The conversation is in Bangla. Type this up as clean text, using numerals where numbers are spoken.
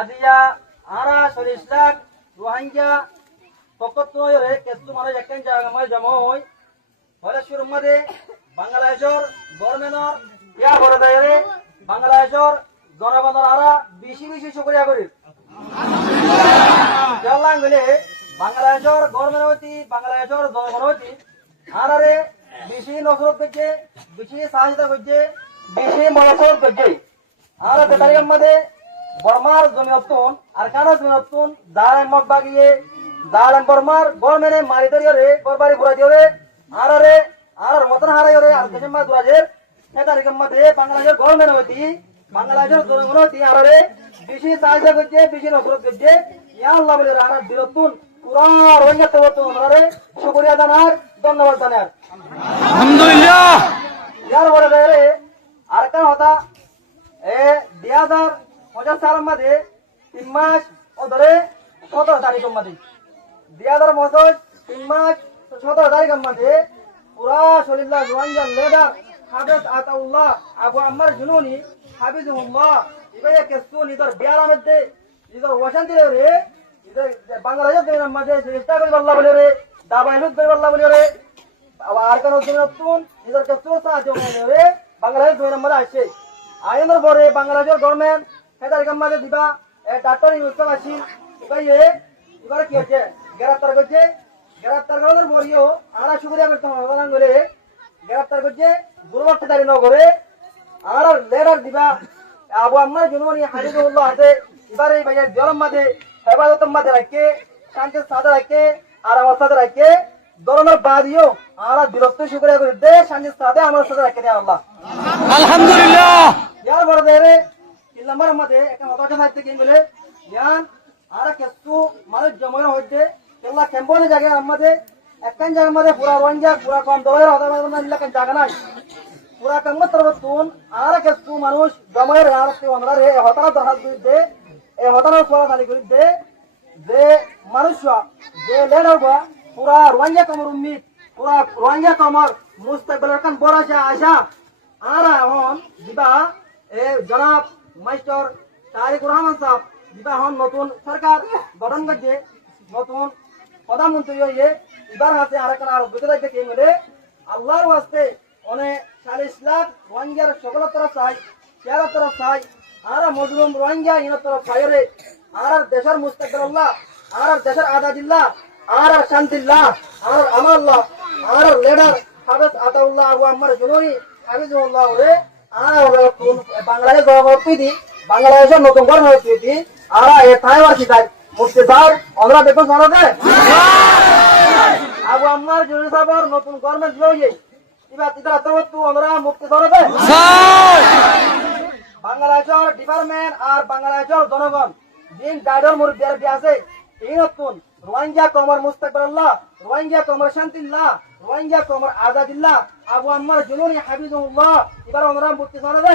আজিয়া আরা 40 লাখ রোহিঙ্গা পকতনয়রে কেসু মানে একখান জায়গা মানে জমা হয় হলে শুরুর মধ্যে বাংলাদেশের গভর্নমেন্টর ইয়া করে দেয় বাংলাদেশের জনগণের আরা বেশি বেশি শুকরিয়া করি জানলাম গেলে বাংলাদেশের গভর্নমেন্ট হইতি বাংলাদেশের জনগণ হইতি আরারে বেশি নজরত করছে বেশি সাহায্য করছে বেশি মনোযোগ করছে আর তারিখের মধ্যে বর্মার জমিয়তুন আর কানা জমিয়তুন দাঁড়ান মত বাগিয়ে দাঁড়ান বর্মার গভর্নমেন্টে মারি তরিয়ে গরবারি ঘুরা দিয়ে আরে আর মতন হারাই আর ডিসেম্বর 2000 তারিখের মধ্যে বাংলাদেশের গভর্নমেন্ট হইতি বাংলাদেশের জনগণ হইতি আরে বেশি সাহায্য করছে বেশি নজরত করছে ইয়া আল্লাহ বলে আর দিরতুন পুরা রোহিঙ্গা তবতুন আরে শুকরিয়া জানার ধন্যবাদ জানার আলহামদুলিল্লাহ यार বড় রে আর কান হতা এ 2050 সালের মধ্যে 3 মাস ধরে 17 তারিখের মধ্যে 3 মাস 17 তারিখের মধ্যে পুরা শরীফুল্লাহ রোহিঙ্গা লিডার হাফেজ আতাউল্লাহ আবু আম্মার জুনুনি হাফিজুল্লাহ ইবাইয়া কেসু নিদর বিয়ার মধ্যে নিদর ওয়াশান্তি রে ইদর বাংলাদেশের মধ্যে চেষ্টা করে আল্লাহ বলে রে দাবাইলুত করে আল্লাহ বলে রে আর কারণ জমিয়তুন নিদর কেসু সাহায্য করে রে বাংলাদেশ দুই নম্বরে আসছে আইনের পরে বাংলাদেশের গভর্নমেন্ট তারিখের মধ্যে দিবা ডাক্তার ইউসুফ আসিল ইবাইয়ে এবারে কি হচ্ছে গ্রেফতার করছে গ্রেফতার করার পরেও আমরা শুকরিয়া করতে হবে বলে গ্রেফতার করছে দুর্বৃত্তকারী নগরে আর লেটার দিবা আবু আম্মার জুনুনি হাফিজুল্লাহ আছে এবারে ভাইয়া জলম মাঝে হেফাজতের মাঝে রাখে শান্তির সাথে রাখে আর আমার সাথে রাখে ধরনের বাদিও আমরা বিরক্ত শুকরিয়া করে দে শান্তির সাথে আমার সাথে রাখে দেয় আল্লাহ আলহামদুলিল্লাহ ইয়ার বড় দেরে 3 নম্বরের মধ্যে একটা হতাশা থাকতে কি বলে জ্ঞান আর কিছু মানুষ জমা হইতে কেলা ক্যাম্পনে জায়গা আমাদের একখান জায়গার মধ্যে পুরা রোহিঙ্গা পুরা কম দলের হতাশা জায়গা নাই পুরা কামতর বতুন আর কিছু মানুষ জমা আর আমরা রে হতাশা দহাল দিতে এই হতাশা সোলা খালি করে দে যে মানুষ যে লেড হবা পুরা রোহিঙ্গা কমর উম্মিদ পুরা রোহিঙ্গা কমর মুস্তাকবিলের কান বড় আশা আর এখন দিবা এ জনাব মাস্টার তারিকুর রহমান সাহেব দিবা এখন নতুন সরকার গঠন করছে নতুন প্রধানমন্ত্রী হয়ে এবার হাতে আর একটা আর বুঝে দেখে মিলে আল্লাহর ওয়াস্তে অনেক 40 লাখ রোহিঙ্গার সকলের তরফ চাই চেয়ারের তরফ চাই আর মজলুম রোহিঙ্গা ইনের তরফ চাই রে আর দেশের মুস্তাকবিল্লাহ আর দেশের আজাদিল্লাহ আর শান্তিল্লাহ আর আমাল্লাহ আর লিডার হাফেজ আতাউল্লাহ আবু আম্মার জুনুনি হাফিজুল্লাহ রে আর বাংলাদেশ গভর্নমেন্ট বাংলাদেশের নতুন গভর্নমেন্ট আর এ থাইওয়ার কি তাই মুফতি স্যার আমরা বেতন জানাতে আবু আম্মার জুনুনি সাহেবের নতুন গভর্নমেন্ট লইয়ে এবার তিতারা তো আমরা মুফতি জানাতে বাংলাদেশের ডিপার্টমেন্ট আর বাংলাদেশের জনগণ দিন গাইডর মুরব্বিয়ার আছে এই নতুন রোহিঙ্গা কমর মুস্তাকবিল্লাহ রোহিঙ্গা কমর শান্তিল্লাহ রোহিঙ্গা কমর আজাদিল্লাহ আবু আম্মার জুনুনি হাফিজুল্লাহ এবার আমরা মুফতি জানাতে